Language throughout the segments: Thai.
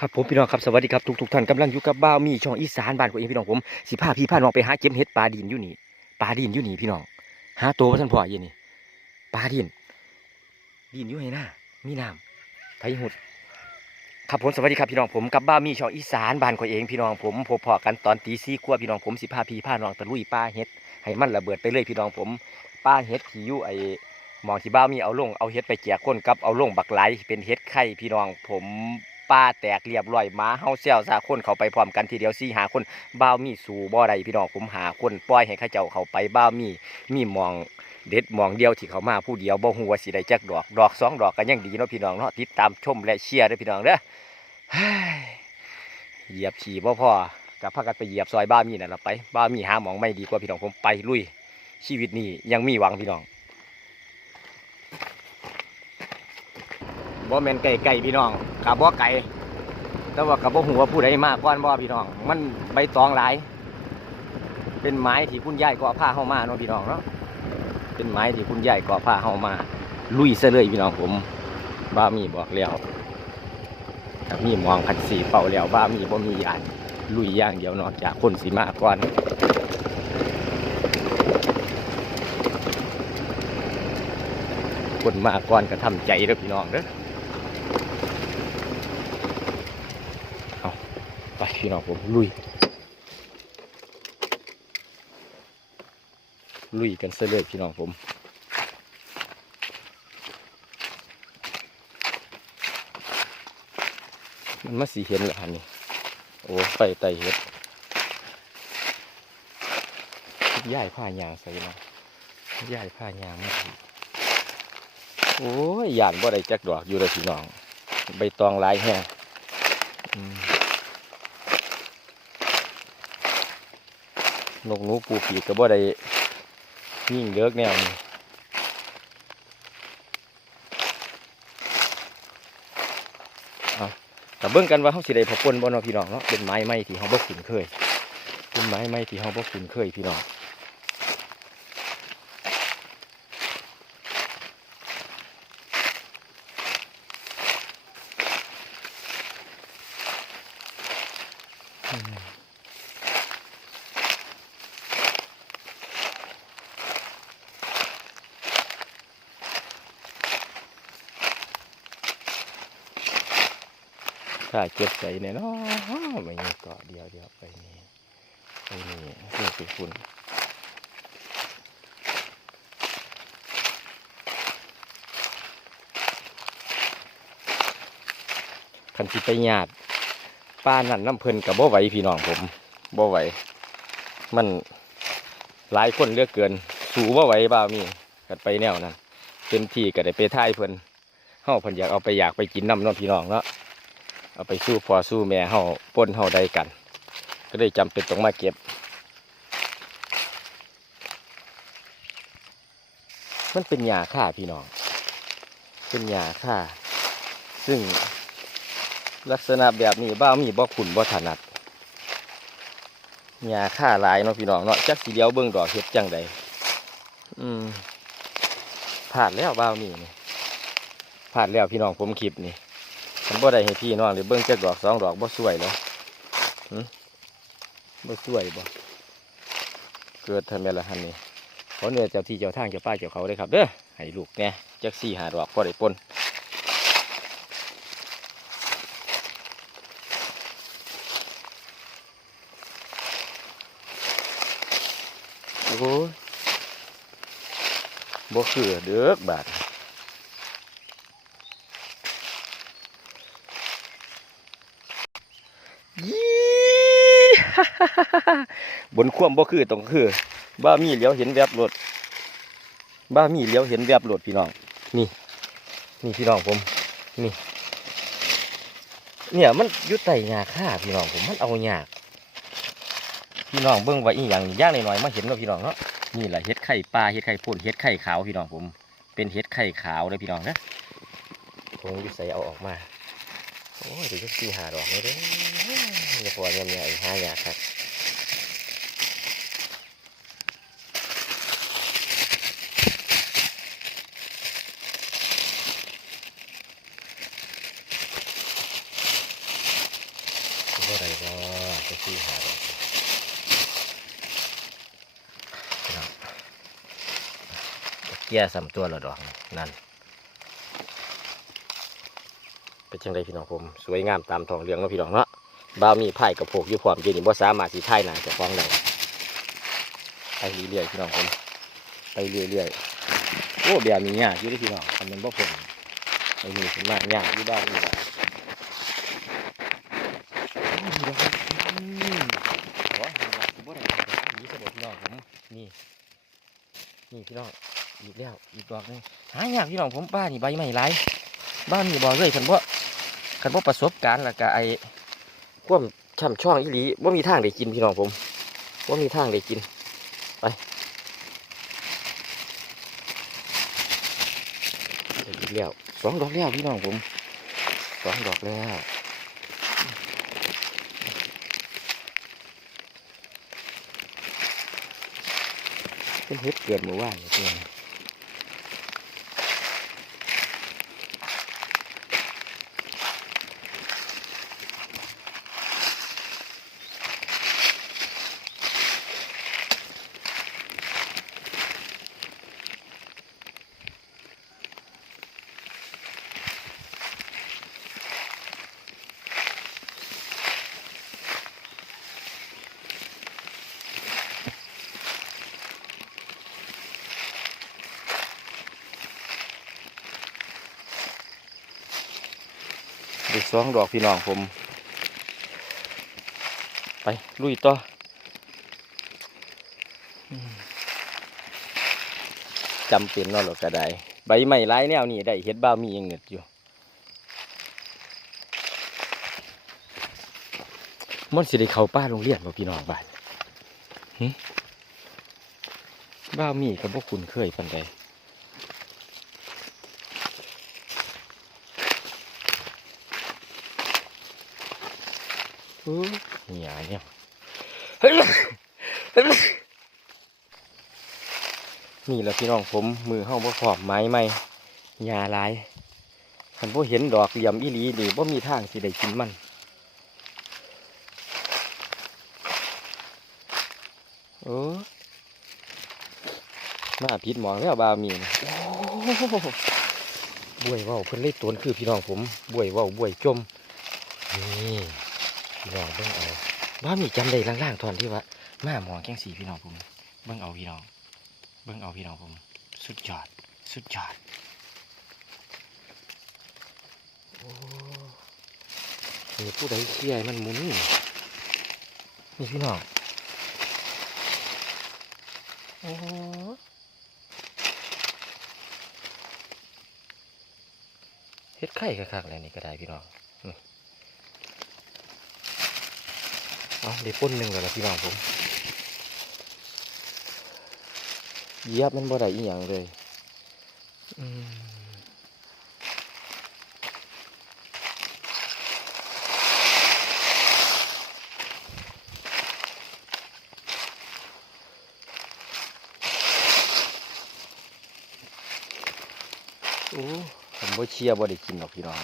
ครับผมพี่น้องครับสวัสดีครับทุกทุกๆท่านกำลังอยู่กับบ้าวมีช่องอีสานบ้านของเองพี่น้องผมสิพาพี่พาน้องไปหาเก็บเห็ดปลาดินอยู่นี่ปลาดินอยู่นี่พี่น้องหาตัวว่าท่านพ่อเย็นนี่ปลาดิน ดินอยู่ให้หน้ามีน้ำไผหุดครับผมสวัสดีครับพี่น้องผมกับบ้ามีช่องอีสานบ้านของเองพี่น้องผมพบพอกันตอนตีสี่กว่าพี่น้องผมสิพาพี่พาน้องตะลุยปลาเห็ดให้มันระเบิดไปเลยพี่น้องผมปลาเห็ดที่อยู่ไอหมองที่บ้ามีเอาลงเอาเห็ดไปแจกคนกับเอาลงบักไหลเป็นเห็ดไข่พี่น้องผม ป้าแตกเรียบร้อยหมาเฮาเซี่ยวซาคนเขาไปพร้อมกันทีเดียวสี่หาคนบ้าวมีสู่บ่ใดพี่น้องผมหาคนปล่อยให้ข้าเจ้าเขาไปบ้าวมีมีมองเด็ดมองเดียวที่เขามาผู้เดียวบ่ฮู้ว่าสิได้จักดอกดอกสองดอกก็ยังดีเนาะพี่น้องเนาะติดตามชมและเชียร์ด้อพี่น้องเด้อเหยียบฉี่บ่พอกับพากันไปเหยียบซอยบ้ามีนั่นล่ะไปบ้ามีหาหมองไม่ดีกว่าพี่น้องผมไปลุยชีวิตนี้ยังมีหวังพี่น้อง บ่แม่นไก่ไก่พี่น้องกับบ่ไก่แต่ว่ากับบ่หัวผู้ใดมากกว่าบ่พี่น้อง มันใบตองหลาย เป็นไม้ที่คุณยายก่อผ้าเข้ามาเนาะพี่น้องเนาะเป็นไม้ที่คุณยายก่อผ้าเข้ามา ลุยซะเลยพี่น้องผมบ้ามีบอกแล้วถ้ามีมองคันสีเป่าแล้วบ้ามีบ่มียานลุยย่างเดียวนอกจากคนสีมากก่อนคนมากก่อนก็ทำใจเด้อพี่น้องเด้อ ไป พี่น้องผมลุย ลุยกันเสยเลยพี่น้องผมมันมาสีเห็นเหรอฮะนี่โอ้ไฟไตเห็ดย่ายผ้ายางใส่เนาย่ายผ้ายางมาโอ้ยยานบ่ได้จักดอกอยู่เลยพี่น้อง ใบตองลายแห้งอืม นกนูปูปีกก็บ่ได้ยิ่งเลิกแนวนี้แต่เบิ่งกันว่าเขาสิได้พอปนบ่เนาะพี่น้องเนาะเป็นไม้ไม้ที่เขาบ่คุ้นเคยเป็นไม้ไม้ที่เขาบ่คุ้นเคยพี่น้องอืม ถ้าเก็บใส่เนี่ยเนาะไม่มีเกาะเดียวเดียวไปนี่ไปนี่นี่อฝุ่นคันสิไปหยาดป้านั่นน้ำเพลินกับบ่ไหวพี่น้องผมบ่ไหว มันหลายคนเลือกเกิน สูบ่ไหวบ่ามีกันไปแนวนั้นเต็มที่ก็ได้ไปท่ายเพลินเฮาเพิ่นอยากเอาไปอยากไปกินน้ำเนาะพี่น้องเนาะ เอาไปสู้พ่อสู้แม่เฮาป้นเฮาได้กัน ก็เลยจำเป็นต้องมาเก็บมันเป็นหญ้าค่าพี่น้อง เป็นหญ้าค่า ซึ่งลักษณะแบบนี้บ้ามีบ่ขุนบ่ถนัดหญ้าค่าลายเนาะพี่น้องเนาะจักสีเดียวเบิ่งดอกเฮ็ดจังใดอืมผ่านแล้วบ้าวนี่นี่ผ่านแล้วพี่น้องผมคลิปนี่ ผมบ่ได้ให้พี่น้องเลยเบิ่งจักดอกสองดอกบ่สวยเลยหึบ่สวยบ่เกิดทำไมล่ะฮันนี่ขอเนื้อเจ้าที่เจ้าทางเจ้าป้าเจ้าเขาเลยครับเด้อให้ลูกแหน่จักสี่หาดอกพอได้ปนโอ้โหบ่คือเด้อบาด บนควมบ่คือตรงคือ บ้ามีเลี้ยวเห็นแวบรถบ้ามีเลี้ยวเห็นแวบรถพี่น้องนี่นี่พี่น้องผม นี่ เนี่ยมันยุดไต่หญ้าค่าพี่น้องผมมันเอาหญ้าพี่น้องเบิ่งไว้อีหยังย่างหน่อยๆมาเห็นเนาพี่น้องเนาะนี่แหละเห็ดไข่ปลาเห็ดไข่พ่นเห็ดไข่ขาวพี่น้องผม เป็นเห็ดไข่ขาวเลยพี่น้องนะผมอยุใส่เอาออกมาโอ้ยเดี๋ยวจะสี่หาดอกเลยเด้ ออย่าปล่อยเงี้ยเนี่ยห้าอยากครับบ่ได้บ่จะซื้หาดอกพี่น้องตะเกียสามตัวละดอกนั่นเป็นจังไดพี่น้องผม สวยงามตามทองเรืองเนาะพี่น้องเนาะ บ่าวมีไผ่กับโผกอยู่พร้อมเย็นนี่บ่สามารถสิถ่ายหน้าเจะฟ้าของได้ไปเรื่อยๆพี่น้องผมไปเรื่อยๆโอ้แบบนี้ยาอยู่เด้อพี่น้องทำมันบ่ผมไอ้นี่ผมมากยาอยู่บ้านนี่นี่นะครับอืมโอ้ยนี่ว่าสิบ่ได้ทำแบบนี้สะดวกพี่น้องผมนี่นี่พี่น้องอีกแล้วอีกดอกนึงหายากพี่น้องผมบ้านนี่ใบใหม่หลายบ้านนี่บ่อเลยคันบ่คันบ่ประสบการณ์ล้วก็ไอ ความช่ำช่องอีหลีว่ามีทางได้กินพี่น้องผมว่ามีทางได้กิน ไปด้อีกแล้วสองดอกแล้วพี่น้องผมสองดอกแล้วเป็นเฮ็ดเกิดเมื่อวานนี่เอง ด้สองดอกพี่น้องผม ไปลุยต่อจำเป็นเนาะหรอกก็ได้ ใบไม้หลายแนวนี่ได้เฮ็ดบ้ามียังเงิดอยู่มันสิได้เข้าป้าโรงเรียนบ่พี่น้องบ้านบ้ามีกับพวกคุณเคยปันใด หยาเนี่ยนี่แหละพี่น้องผมมือเฮาบ่พร้อมไม้ไหมหยาลายคันบ่เห็นดอกเหลี่ยมอีหลีนี่บ่มีทางสิได้กินมันโอ้มาผิดหมองแล้วบามีนบวยว้าเพิ่นเลยตวนคือพี่น้องผมบวยว้าบวยจมนี่ พี่น้องเบิ่งเอาบ้ามีจำได้ล่างๆตอนที่ว่ามาหมองแกงสีพี่น้องผมเบิ่งเอาพี่น้อง เบิ่งเอาพี่น้องผม สุดยอด สุดยอดโอ้นี่ผู้ใดเคี่ยมันมุนนี่นี่พี่น้องโอ้เฮ็ดไข่คักๆเลยนี่ก็ได้พี่น้อง เอาเดี๋ยวป้นหนึ่งก่อนละพี่น้องผมเยียบมันบ่ได้อีหยังเลยอืมโอ้ผมบ่เชียบ่ได้กินหรอกพี่น้อง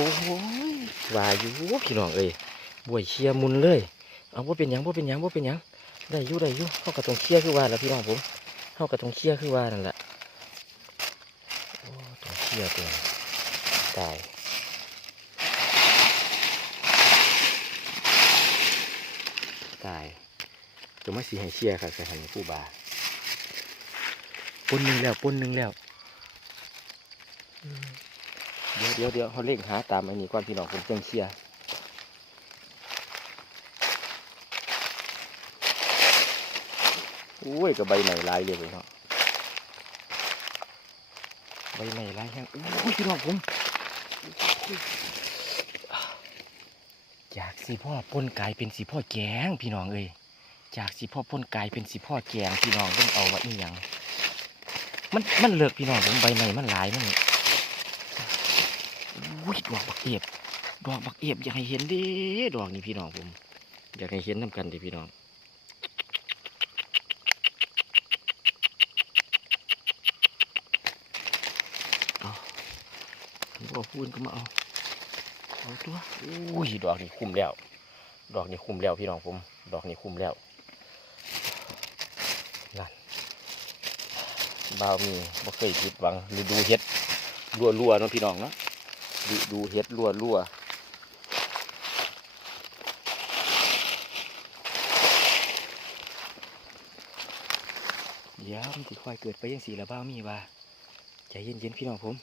อ้ยว่าอยู่พี่น้องเอ้ยบวยเชียร์มุนเลย เอาว่าเป็นยังว่าเป็นยังว่าเป็นยังได้อยู่ได้อยู่เขากระตรงเชียร์คือว่าแล้วพี่น้องผมเขากระตรงเชียร์คือว่านั่นแหละโอ้ตรงเชียร์ตัวนี้ตายตายจะมาสีให้เชียร์ค่ะใส่หันผู้บาปนหนึ่งแล้วปนหนึ่งแล้วอืม เดี๋ยวเดี๋ยวเดียวเขาเล่งหาตามไอ้นี่ก่อนพี่น้องผมจังเชียร์อุ้ยกับใบใหม่ลายเลยเนาะใบใหม่ลายแห้งอุ้ยพี่น้องผมจากสีพ่อป้นกายเป็นสีพ่อแกงพี่น้องเอ้ยจากสีพ่อป้นกายเป็นสีพ่อแกงพี่น้องต้องเอาไว้อีหยังมันมันเลิกพี่น้องผมใบใหม่มันหลายมัน อุ้ยดอกบักเอียบดอกบักเอียบอยากให้เห็นดิดอกนี้พี่น้องผมอยากให้เห็นน้ำกันดิพี่น้องเอาผมบอกพูดก็มาเอาเอาตัวอุ้ยดอกนี้คุ้มแล้ว ดอกนี้คุ้มแล้วพี่น้องผม ดอกนี้คุ้มแล้วนั่นบ่าวมีบ่เคยผิดหวังฤดูเฮ็ดรัวๆเนาะพี่น้องเนาะ ดูเฮ็ดรัวรัวเดี๋ยวมันสิค่อยเกิดไปยังสีละบ้ามีว่าใจเย็นๆพี่น้องผม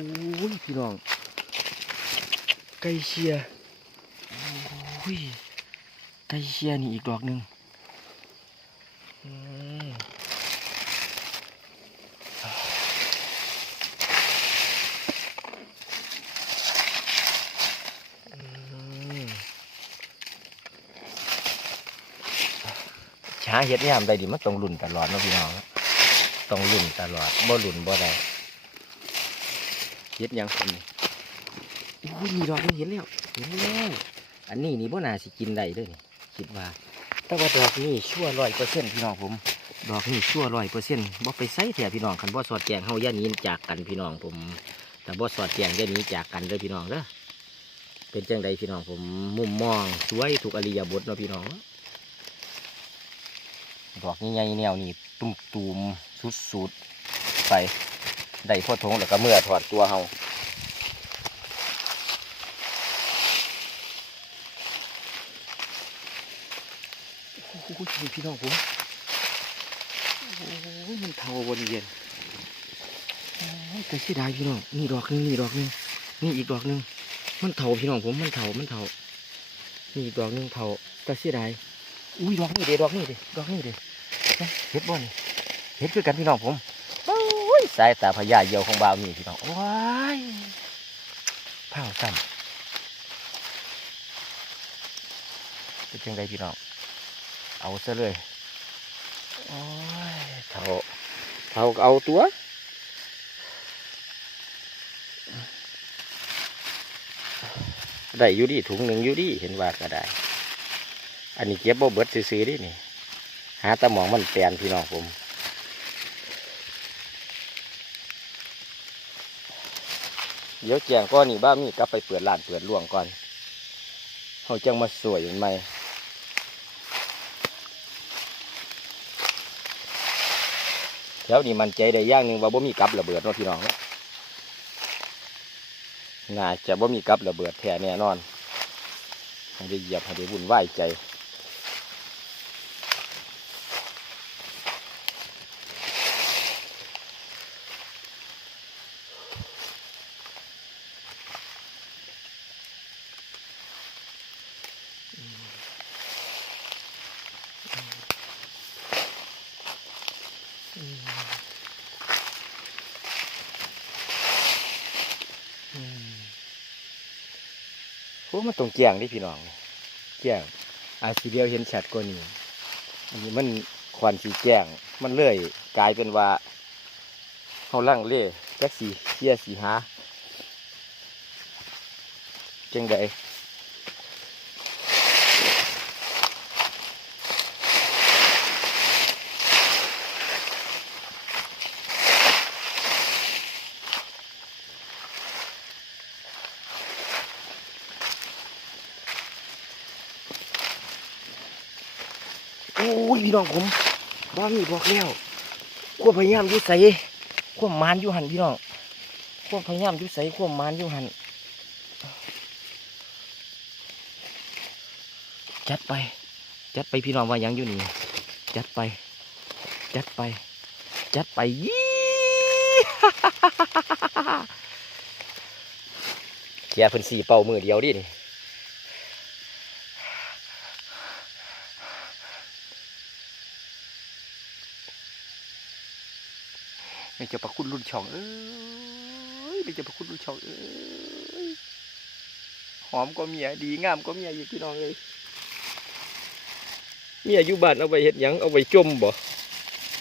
อ้ยพี่น้อง ไก่เชียโอ้ยไก่เชียนี่อีกดอกหนึ่งอืมอืมช้าเฮ็ดยามใดดิมันต้องลุ่นตลอดเนาะพี่น้อง ต้องลุ่นตลอด บ่ลุ่นบ่ได้ เฮ็ดยังคนนี้อุ้ยมีดอกหนึงเห็นแล้วเห็นแล้วอันนี้นี่บ่น่าสิกินได้เด้อนี่คิดว่า แต่ว่าดอกนี้ชั่วร้อยเปอร์เซ็นต์พี่น้องผม ดอกนี้ชั่วร้อยเปอร์เซ็นต์บ่ไปไสแท้พี่น้องคันบ่สอดแจงเฮาย่านี้จากกันพี่น้องผม แต่บ่สอดแจงย่านี้จากกันเด้อพี่น้องเด้อเป็นจังใดพี่น้องผมมุมมองสวยทุกอริยบทเนาะพี่น้องดอกใหญ่ๆแนวนี้ตุ่มๆสุดๆไป ได้พ่อทงแล้วก็เมื่อถอดตัวเฮาโอ้โหพี่น้องผมโอ้ยมันเทาบนเย็นโอ้ยแต่เสียดายพี่น้องนี่ดอกหนึงนี่ดอกหนึงนี่อีกดอกหนึงมันเทาพี่น้องผมมันเทามันเทานี่อีกดอกหนึงเทาแต่เสียดายอุ้ยดอกนี่เด็ดอกนี่เด็ดอกนี่เด็เห็ดบ่นเห็ดคือกันพี่น้องผม สายตาพญาเยียวของบ่าวนี่พี่น้องว้ายเผาซ้ำเป็นจังไดพี่น้อง เอาซะเลยโอ้ยเท่าเท่ากเอาตัวได้อยู่ดีถุงหนึ่งอยู่ดีเห็นว่าก็ได้ อันนี้เก็บบ่เบิดซื้อๆดินี่ หาตะหมองมันแปลนพี่น้องผม เดี๋ยวแจงก้อนนี่บ้ามีกลับไปเปิดร้านเปิดล่วงก่อนเขาจังมาสวยใหม่แถวนี้มันใจได้ย่างหนึ่งว่าบ่มีกับระเบิดเนาะพี่น้องนาะน่าจะบ่มีกับระเบิดแท้แน่นอนให้ได้เหยียบให้ได้วุ่นวายใจ มันตรงเกียงนี่พี่น้องเกียงอาสีเดียวเห็นชัดกว่านี้อันนี้มันควันสีแจ้งมันเลื่อยกลายเป็นว่าเขาล่างเล่แจ็คสีเคียสีหาจังไดโอ้ยพี่น้องผมบ้ามีบอกแล้วกลัวพยายามยุ่ใส่ความานอยู่หันพี่น้องความพยายามยู่ใส่ความานอยู่หันจัดไป จัดไปพี่น้องว่ายังอยู่นี่จัดไป จัดไป จัดไปยี่เกียเพิ่นสี่เป่ามือเดียวดิ ม่เจะประคุณรุ่นช่องเอ้ยไม่เจะประคุณรุ่นช่องเอ้ยหอมก็เมียดีงามก็เมียอีกพี่น้องเอ้ยเมียอยู่บ้านเอาไว้เฮ็ดหยังเอาไว้จมบ่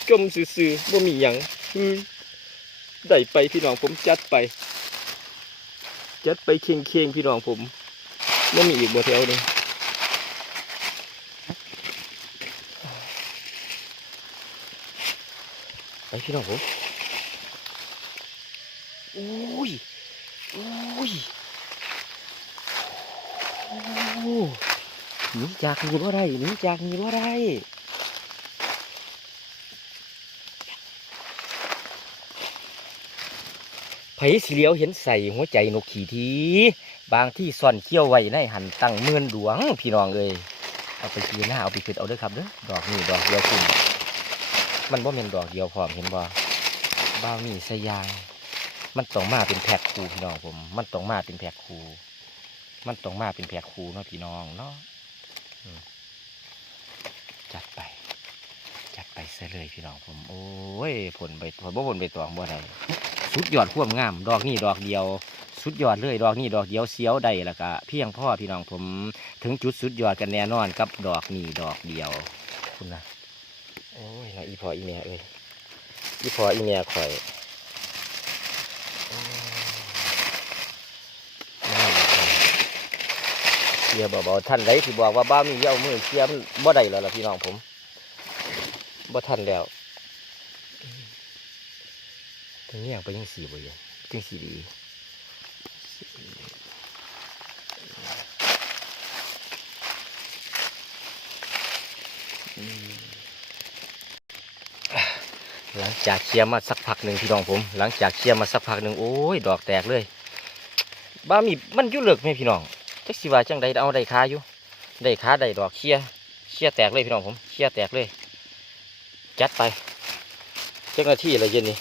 จมซื่อๆบ่มีหยังเฮ้ยได้ไปพี่น้องผมจัดไป จัดไปเคียงเคียงพี่น้องผมไม่มีอีกบ่แถวนึงไปพี่น้องผม อุ้ยอุ้ยโอ้หนีจากนี่ว่าไรหนีจากนี่ว่าไรไผสีเหลียวเห็นใส่หัวใจนกขี่ที บางที่ซ่อนเขี้ยวไว้ในหันตั้งเมือนดวงพี่น้องเอ้ยเอาไปคืนหน้าเอาไปคืนเอาด้อครับเด้อดอกนี่ดอกเดียวคุณมันบ่แม่นดอกเดียวพร้อมเห็นบ่บ้าวนี่สยาง มันต้องมาเป็นแพ็คคูพี่น้องผม มันต้องมาเป็นแพ็คคู มันต้องมาเป็นแพ็คคูเนาะพี่น้องเนาะจัดไป จัดไปเสเลยพี่น้องผม โอ้ยผลไปผลบ่ผลไปตวงบ่ได้สุดยอดความงาม ดอกนี่ดอกเดียวสุดยอดเลยดอกนี่ดอกเดียวเสียวได้ล้วก็เพียงพ่อพี่น้องผมถึงจุดสุดยอดกันแน่นอนกับดอกนี่ดอกเดียว คุณนะโอ้ยน้องอีพออีเมียเอ้ยอีพออีเมียข่อยโอ้ยน่ารักจัง เชียร์เบาๆท่านใดที่บอกว่าบ้ามีเอามือเชียมบ่ได้แล้วล่ะพี่น้องผมบ่ทันแล้วถึงเงี้ยงไปยังสีบ่ยังจังสีดีหลังจากเคลียร์มาสักพักหนึ่งพี่น้องผม หลังจากเคลียร์มาสักพักหนึ่งโอ้ย ดอกแตกเลยบ้ามีมันยุ่เลิกไหมพี่น้อง จักสิว่าจังใดเอาได้ขาอยู่ได้ขาได้ดอกเคลียเคลียแตกเลยพี่น้องผมเคลียแตกเลยจัดไปเจ้าหน้าที่อะไรเย็นนี่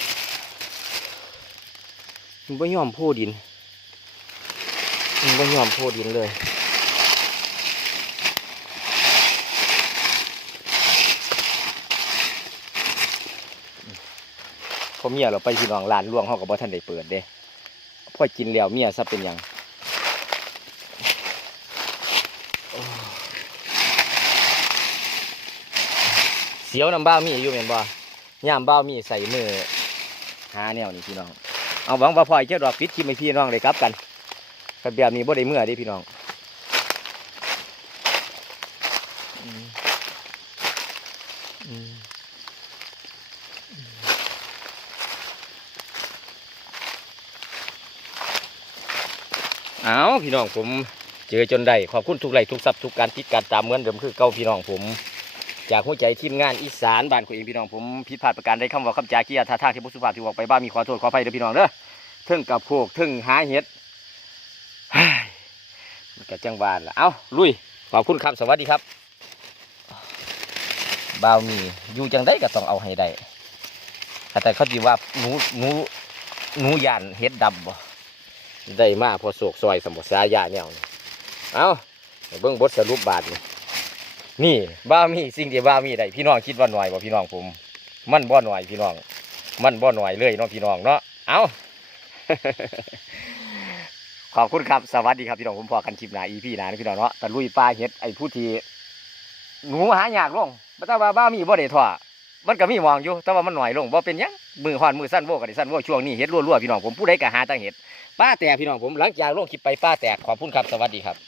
มันไม่ยอมโพดินมันไม่ยอมโพดินเลยพอเมียเราไปพี่น้องร้านล่วงเขากับบ่ทันได้เปิดเด้พ่อกินแล้วเมียซะเป็นหยัง เสียวน้ำบ้ามีอยู่เป็นบ่ย่ามบ้ามีใส่มือหาแนวนี่พี่น้อง เอาหวังว่าพ่อยเจ้าดอกปิดคิมให้พี่น้องได้กลับกันกับแบบนี้บ่ได้เมื่อด้พี่น้องอืมอืมเอาพี่น้องผมเจอจนได้ขอบคุณทุกไลทุกซับทุกการติดการตามเหมือนเดิมคือเก่าพี่น้องผม จากหัวใจทีมงานอีสานบ้านคุณเองพี่น้องผมผิดพลาดประการใดคำว่าคำจาเกียร์ท่าทางที่บุสุภาพที่บอกไปบ้านมีขอโทษขออภัยเด้อพี่น้องเด้อเทิงกับโคกเทิงหาเห็ดเฮ้ยมันก็จังหวานละเอาลุยขอบคุณครับสวัสดีครับบ่าวมีอยู่จังได้ก็ต้องเอาให้ได้แต่เขาจีว่าหนูหนูหนูยานเห็ดดำบ่ได้มากพอโศกซอยสมุทรสายาเนี่ยเอาเบิ้งบทสรุปบาทนี่ นี่บ้ามีสิ่งที่บ้ามีได้พี่น้องคิดว่าหน่อยบ่พี่น้องผม มันบ่หน่อยพี่น้อง มันบ่หน่อยเลยเนาะพี่น้องเนาะเอาขอบคุณครับสวัสดีครับพี่น้องผมพอกันคลิปหน้าอีพี่นานะพี่น้องเนาะตะลุยปลาเห็ดไอ้ผู้ที่หนูหายากลงแต่ว่าบ้ามีบ่ได้ทั่วมันก็มีหมองอยู่ แต่ว่ามันหน่อยลงบ่เป็นยังมือห่อนมือสั้นโวกันสั้นโวช่วงนี้เห็ดรั่วๆพี่น้องผมผู้ใดก็หาแตั้งเห็ดป้าแตกพี่น้องผมหลังจากลงคลิปไปป้าแตกขอบคุณครับสวัสดีครับ